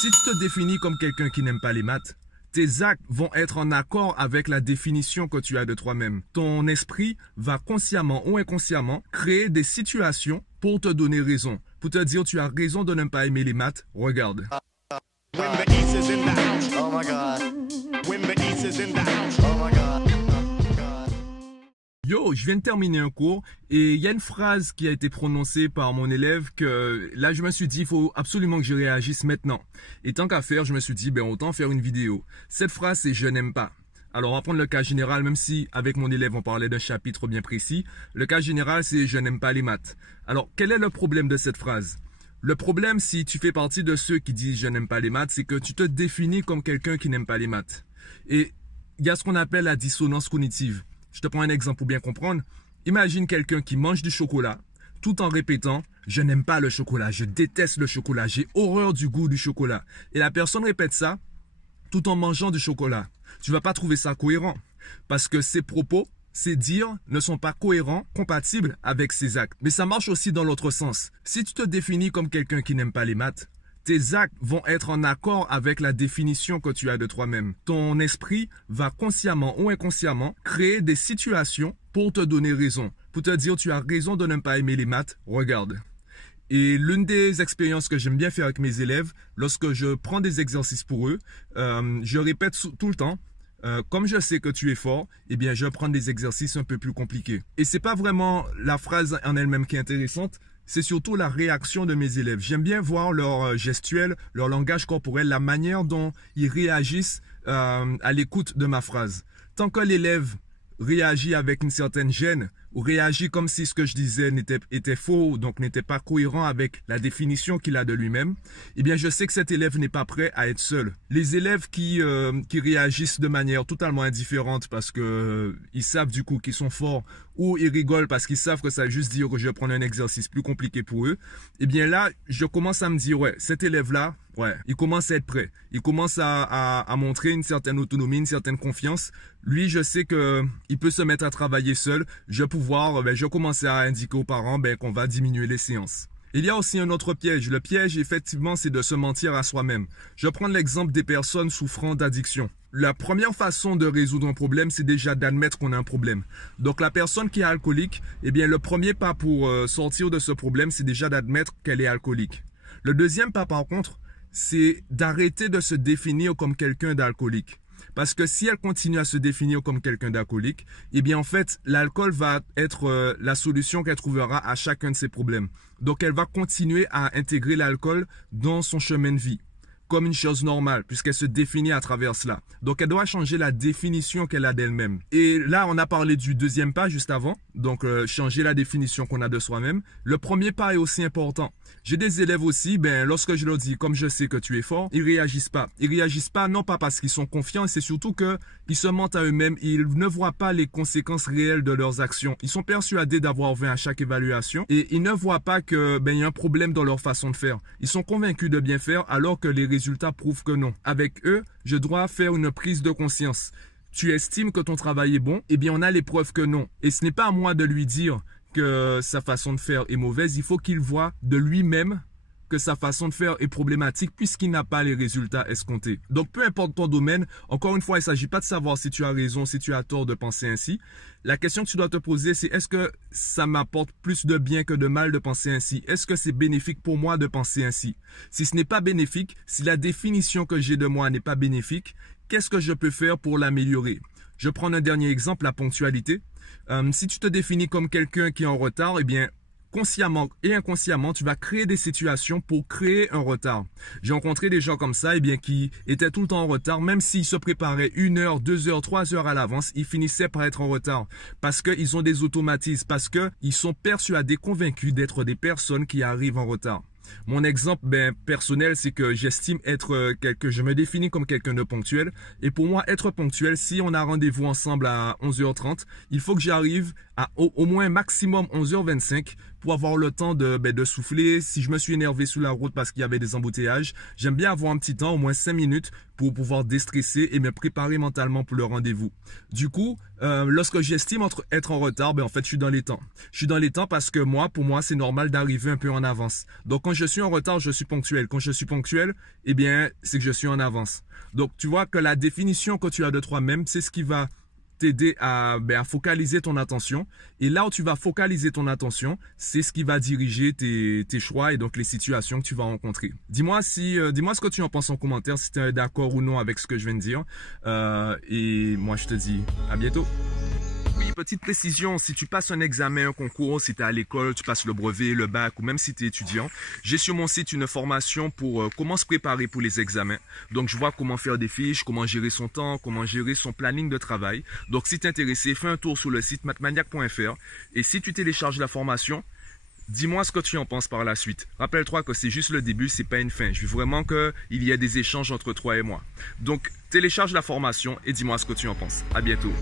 Si tu te définis comme quelqu'un qui n'aime pas les maths, tes actes vont être en accord avec la définition que tu as de toi-même. Ton esprit va consciemment ou inconsciemment créer des situations pour te donner raison. Pour te dire tu as raison de ne pas aimer les maths, regarde. When the East is in the house. Oh my God. When the East is in the house. Oh my God. Yo, je viens de terminer un cours et il y a une phrase qui a été prononcée par mon élève que là je me suis dit il faut absolument que je réagisse maintenant. Et tant qu'à faire, je me suis dit ben autant faire une vidéo. Cette phrase c'est je n'aime pas. Alors on va prendre le cas général, même si avec mon élève on parlait d'un chapitre bien précis. Le cas général c'est je n'aime pas les maths. Alors quel est le problème de cette phrase? Le problème, si tu fais partie de ceux qui disent je n'aime pas les maths, c'est que tu te définis comme quelqu'un qui n'aime pas les maths. Et il y a ce qu'on appelle la dissonance cognitive. Je te prends un exemple pour bien comprendre. Imagine quelqu'un qui mange du chocolat tout en répétant « Je n'aime pas le chocolat, je déteste le chocolat, j'ai horreur du goût du chocolat ». Et la personne répète ça tout en mangeant du chocolat. Tu ne vas pas trouver ça cohérent parce que ses propos, ses dires ne sont pas cohérents, compatibles avec ses actes. Mais ça marche aussi dans l'autre sens. Si tu te définis comme quelqu'un qui n'aime pas les maths, tes actes vont être en accord avec la définition que tu as de toi-même. Ton esprit va consciemment ou inconsciemment créer des situations pour te donner raison. Pour te dire tu as raison de ne pas aimer les maths, regarde. Et l'une des expériences que j'aime bien faire avec mes élèves, lorsque je prends des exercices pour eux, je répète tout le temps, comme je sais que tu es fort, eh bien je vais prendre des exercices un peu plus compliqués. Et c'est pas vraiment la phrase en elle-même qui est intéressante, c'est surtout la réaction de mes élèves. J'aime bien voir leur gestuelle, leur langage corporel, la manière dont ils réagissent à l'écoute de ma phrase. Tant que l'élève réagit avec une certaine gêne ou réagit comme si ce que je disais était faux, donc n'était pas cohérent avec la définition qu'il a de lui-même, eh bien je sais que cet élève n'est pas prêt à être seul. Les élèves qui réagissent de manière totalement indifférente parce que ils savent du coup qu'ils sont forts ou ils rigolent parce qu'ils savent que ça veut juste dire que je vais prendre un exercice plus compliqué pour eux, eh bien là, je commence à me dire, ouais, cet élève-là, ouais, il commence à être prêt. Il commence à montrer une certaine autonomie, une certaine confiance. Lui, je sais qu'il peut se mettre à travailler seul. Je vais commencer à indiquer aux parents qu'on va diminuer les séances. Il y a aussi un autre piège. Le piège, effectivement, c'est de se mentir à soi-même. Je vais prendre l'exemple des personnes souffrant d'addiction. La première façon de résoudre un problème, c'est déjà d'admettre qu'on a un problème. Donc, la personne qui est alcoolique, eh bien, le premier pas pour sortir de ce problème, c'est déjà d'admettre qu'elle est alcoolique. Le deuxième pas, par contre, c'est d'arrêter de se définir comme quelqu'un d'alcoolique. Parce que si elle continue à se définir comme quelqu'un d'alcoolique, eh bien en fait, l'alcool va être la solution qu'elle trouvera à chacun de ses problèmes. Donc elle va continuer à intégrer l'alcool dans son chemin de vie comme une chose normale, puisqu'elle se définit à travers cela. Donc, elle doit changer la définition qu'elle a d'elle-même. Et là, on a parlé du deuxième pas juste avant, donc changer la définition qu'on a de soi-même. Le premier pas est aussi important. J'ai des élèves aussi, lorsque je leur dis, comme je sais que tu es fort, ils réagissent pas. Ils réagissent pas, non pas parce qu'ils sont confiants, c'est surtout qu'ils se mentent à eux-mêmes. Ils ne voient pas les conséquences réelles de leurs actions. Ils sont persuadés d'avoir 20 à chaque évaluation et ils ne voient pas que il y a un problème dans leur façon de faire. Ils sont convaincus de bien faire alors que les résultats prouvent que non. Avec eux, je dois faire une prise de conscience. Tu estimes que ton travail est bon? Eh bien, on a les preuves que non. Et ce n'est pas à moi de lui dire que sa façon de faire est mauvaise. Il faut qu'il voie de lui-même que sa façon de faire est problématique puisqu'il n'a pas les résultats escomptés. Donc, peu importe ton domaine, encore une fois, il ne s'agit pas de savoir si tu as raison, si tu as tort de penser ainsi. La question que tu dois te poser, c'est est-ce que ça m'apporte plus de bien que de mal de penser ainsi? Est-ce que c'est bénéfique pour moi de penser ainsi? Si ce n'est pas bénéfique, si la définition que j'ai de moi n'est pas bénéfique, qu'est-ce que je peux faire pour l'améliorer? Je prends un dernier exemple, la ponctualité. Si tu te définis comme quelqu'un qui est en retard, eh bien, consciemment et inconsciemment, tu vas créer des situations pour créer un retard. J'ai rencontré des gens comme ça, qui étaient tout le temps en retard, même s'ils se préparaient 1 heure, 2 heures, 3 heures à l'avance, ils finissaient par être en retard parce qu'ils ont des automatismes, parce qu'ils sont persuadés, convaincus d'être des personnes qui arrivent en retard. Mon exemple personnel, c'est que j'estime que je me définis comme quelqu'un de ponctuel. Et pour moi, être ponctuel, si on a rendez-vous ensemble à 11h30, il faut que j'arrive à au moins maximum 11h25 pour avoir le temps de souffler. Si je me suis énervé sur la route parce qu'il y avait des embouteillages, j'aime bien avoir un petit temps, au moins 5 minutes, pour pouvoir déstresser et me préparer mentalement pour le rendez-vous. Du coup, lorsque j'estime être en retard, en fait, je suis dans les temps. Je suis dans les temps parce que pour moi, c'est normal d'arriver un peu en avance. Donc, quand je suis en retard, je suis ponctuel. Quand je suis ponctuel, c'est que je suis en avance. Donc, tu vois que la définition que tu as de toi-même, c'est ce qui va t'aider à focaliser ton attention. Et là où tu vas focaliser ton attention, c'est ce qui va diriger tes choix et donc les situations que tu vas rencontrer. Dis-moi ce que tu en penses en commentaire, si tu es d'accord ou non avec ce que je viens de dire. Et moi, je te dis à bientôt. Oui, petite précision, si tu passes un examen, un concours, si tu es à l'école, tu passes le brevet, le bac ou même si tu es étudiant, j'ai sur mon site une formation pour comment se préparer pour les examens. Donc, je vois comment faire des fiches, comment gérer son temps, comment gérer son planning de travail. Donc, si tu es intéressé, fais un tour sur le site mathmaniac.fr et si tu télécharges la formation, dis-moi ce que tu en penses par la suite. Rappelle-toi que c'est juste le début, c'est pas une fin. Je veux vraiment qu'il y ait des échanges entre toi et moi. Donc, télécharge la formation et dis-moi ce que tu en penses. À bientôt.